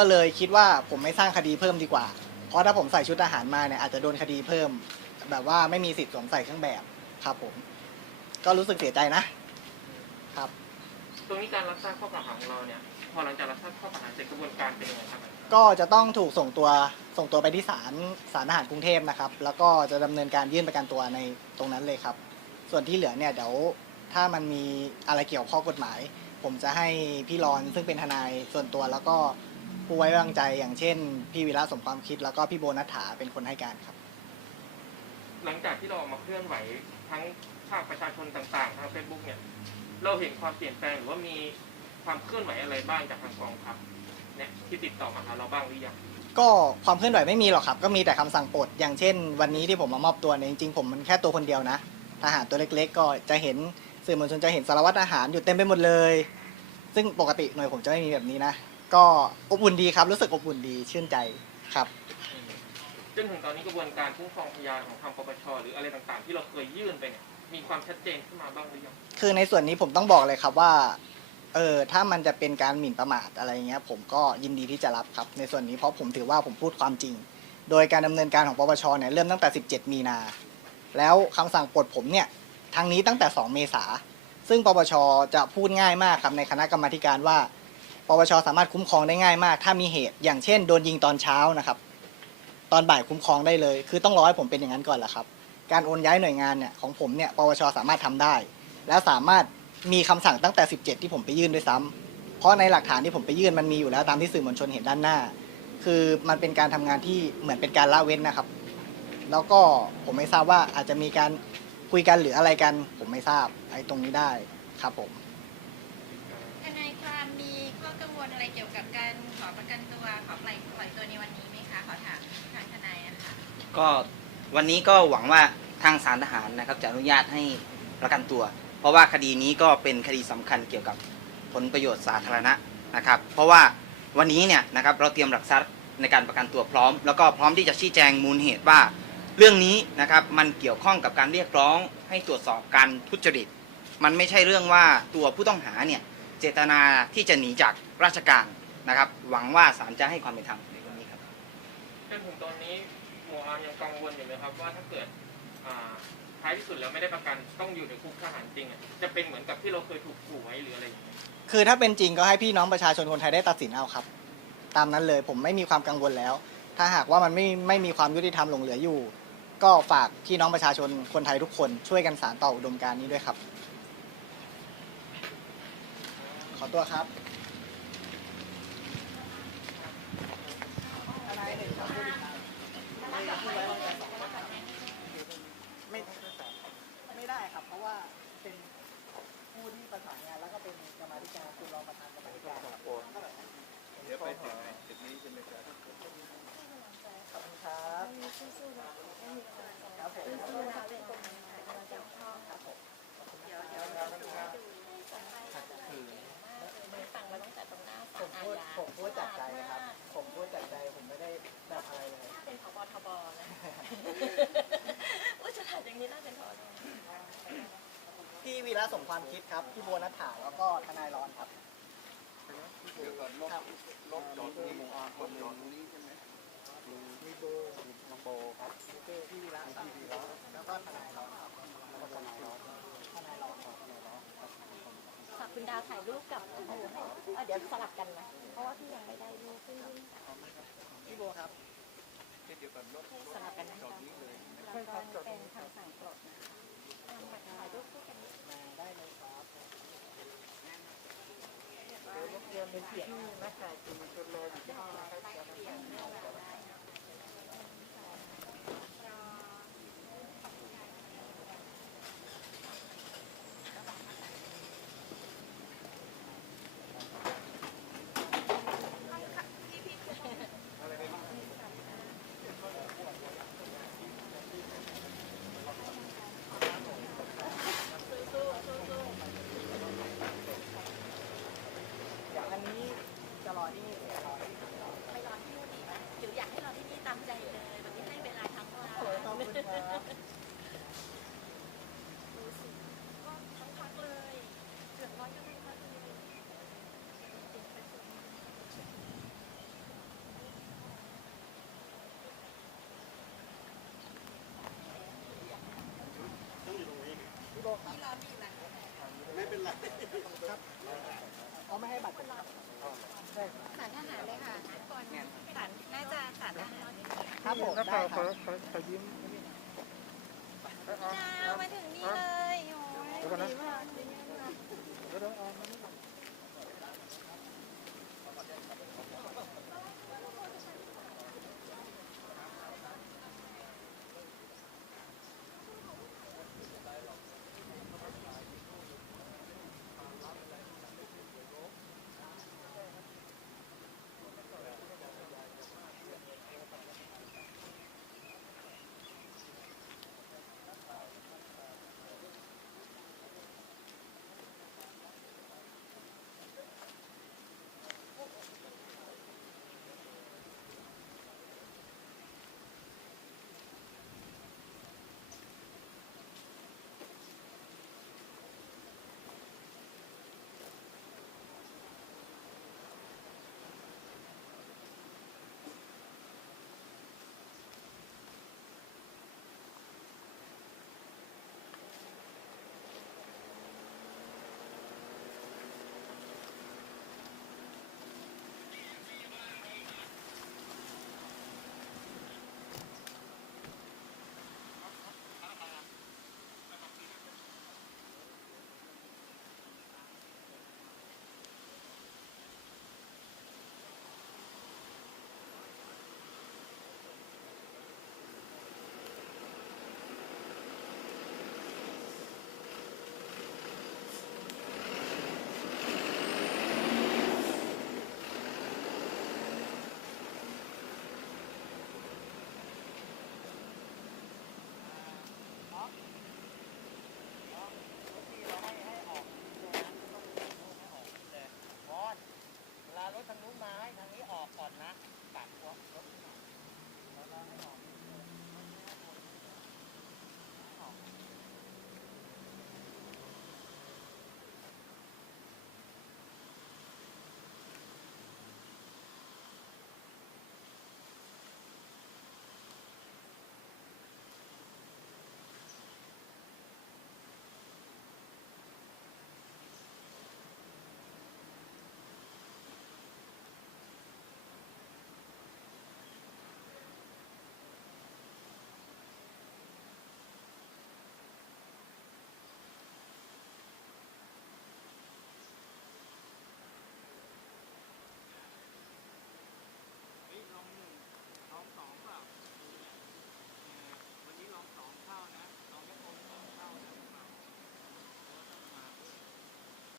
ก็เลยคิดว่าผมไม่สร้างคดีเพิ่มดีกว่า เพราะถ้าผมใส่ชุดทหารมาเนี่ยอาจจะโดนคดีเพิ่ม แบบว่าไม่มีสิทธิ์สวมใส่เครื่องแบบครับผม ก็รู้สึกเสียใจนะครับ ตรงนี้การรับทราบข้อกล่าวหาของเราเนี่ยพอหลังจากรับทราบข้อกล่าวหาเสร็จกระบวนการเป็นยังไงครับก็จะต้องถูกส่งตัวส่งตัวไปที่ศาลศาลทหารกรุงเทพนะครับ แล้วก็จะดำเนินการยื่นประกันตัวในตรงนั้นเลยครับ ส่วนที่เหลือเนี่ยเดี๋ยวถ้ามันมีอะไรเกี่ยวข้อกฎหมาย ผมจะให้พี่รอนซึ่งเป็นทนายส่วนตัวแล้วก็ ผู้ไว้วางใจอย่างเช่น พี่วิระสมความคิดแล้วก็พี่โบนัฐาเป็นคนให้การครับ หลังจากที่เราออกมาเคลื่อนไหวทั้งภาคประชาชนต่าง ๆ ทางเฟซบุ๊กเนี่ย เราเห็นความเปลี่ยนแปลงหรือว่ามีความเคลื่อนไหวอะไรบ้างจากทางกองทัพเนี่ยที่ติดต่อมาหาเราบ้างหรือยังก็ความเคลื่อนไหวไม่มีหรอกครับ ก็มีแต่คำสั่งปลดอย่างเช่น วันนี้ที่ผมมามอบตัวเนี่ยจริงๆผมมันแค่ตัวคนเดียวนะทหารตัวเล็ก ๆ ก็จะเห็นสื่อมวลชนจะเห็นสารวัตรทหารอยู่เต็มไปหมดเลย ซึ่งปกติหน่วยผมจะไม่มีแบบนี้นะ ก็อบอุ่นดีครับรู้สึกอบอุ่นดีชื่นใจครับ จนถึงตอนนี้กระบวนการคุ้มครองพยานของทางปปชหรืออะไรต่างๆ ที่เราเคยยื่นไปเนี่ยมีความชัดเจนขึ้นมาบ้างหรือยังคือในส่วนนี้ผมต้องบอกเลยครับว่าเออถ้ามันจะเป็นการหมิ่นประมาทอะไรเงี้ยผมก็ยินดีที่จะรับครับ ในส่วนนี้เพราะผมถือว่าผมพูดความจริง โดยการดำเนินการของปปชเนี่ยเริ่มตั้งแต่ 17 มีนา แล้วคำสั่งปลดผมเนี่ยทางนี้ตั้งแต่ 2 เมษา ซึ่งปปชจะพูดง่ายมากครับในคณะกรรมาธิการว่า ปปชสามารถคุ้มครองได้ง่ายมาก ถ้ามีเหตุอย่างเช่นโดนยิงตอนเช้านะครับ ตอนบ่ายคุ้มครองได้เลย คือต้องรอให้ผมเป็นอย่างนั้นก่อนแหละครับ การโอนย้ายหน่วยงานเนี่ยของผมเนี่ยปปชสามารถทำได้ แล้วสามารถมีคำสั่งตั้งแต่ 17 ที่ผมไปยื่นด้วยซ้ำเพราะในหลักฐานที่ผมไปยื่นมันมีอยู่แล้วตามที่สื่อมวลชนเห็นด้านหน้า คือมันเป็นการทำงานที่เหมือนเป็นการละเว้นนะครับ แล้วก็ผมไม่ทราบว่าอาจจะมีการคุยกันหรืออะไรกัน ผมไม่ทราบไอ้ตรงนี้ได้ครับผม ทนายความมีข้อกังว ลอะไรเกี่ยวกับการขอประกันตัวขอปล่อยปล่อยตัวในวันนี้ไหมคะขอถามทางทนายอะค่ะก็วันนี้ก็หวังว่าทางสารทหารนะครับจะอนุญาตให้ประกันตัว เพราะว่าคดีนี้ก็เป็นคดีสำคัญเกี่ยวกับผลประโยชน์สาธารณะนะครับ เพราะว่าวันนี้เนี่ยนะครับเราเตรียมหลักทรัพย์ในการประกันตัวพร้อม แล้วก็พร้อมที่จะชี้แจงมูลเหตุว่า เรื่องนี้นะครับมันเกี่ยวข้องกับการเรียกร้องให้ตรวจสอบการทุจริต มันไม่ใช่เรื่องว่าตัวผู้ต้องหาเนี่ยเจตนาที่จะหนีจาก ราชการนะครับ หวังว่าศาลจะให้ความเป็นธรรมในวันนี้ครับจนถึงตอนนี้หมัวอาร์มยังกังวลอยู่ไหมครับว่าถ้าเกิดอ่าท้ายที่สุดแล้วไม่ได้ประกันต้องอยู่ในคุกทหารจริงอะจะเป็นเหมือนกับที่เราเคยถูกขู่ไว้หรืออะไรอย่างเงี้ยคือถ้าเป็นจริงก็ให้พี่น้องประชาชนคนไทยได้ตัดสินเอาครับ ตามนั้นเลยผมไม่มีความกังวลแล้ว ถ้าหากว่ามันไม่ไม่มีความยุติธรรมหลงเหลืออยู่ ก็ฝากพี่น้องประชาชนคนไทยทุกคนช่วยกันสานต่ออุดมการณ์นี้ด้วยครับ ขอตัวครับ ไปเลยครับ วีระสมความคิดครับ พี่โบนัฐาแล้วก็ทนายร้อนครับเดี๋ยวก่อนลบครับลบจอดนี่ลบจอดตรงนี้ใช่ไหมมีโบน้องโบครับพี่พี่วีระพี่วีระแล้วก็ทนายร้อนครับแล้วก็ทนายร้อนทนายร้อนครับทนายร้อนครับฝากคุณดาวถ่ายรูปกับโอ้โหให้เอ่อเดี๋ยวสลับกันนะเพราะว่าพี่ยังไม่ได้รูปพี่พี่โบครับเช่นเดียวกันลบสลับกันนะจอคะดนี้เลย แล้วก็เป็นคำสั่งปลดนะคะเอามาถ่ายรูปคู่กันนิด มาได้เลยครับ เป็นเสียงนักข่าวสื่มวลชนรอยู่ที่ห้องนะครับเดี๋ยวับเขาไม่ให้บัตรสถานทหารเลยค่ะก่อนสารน่าจะสารทหารครับผมได้ครับขอขอขอยิ้มมาถึงนี่เลยโอ้ยดีมาก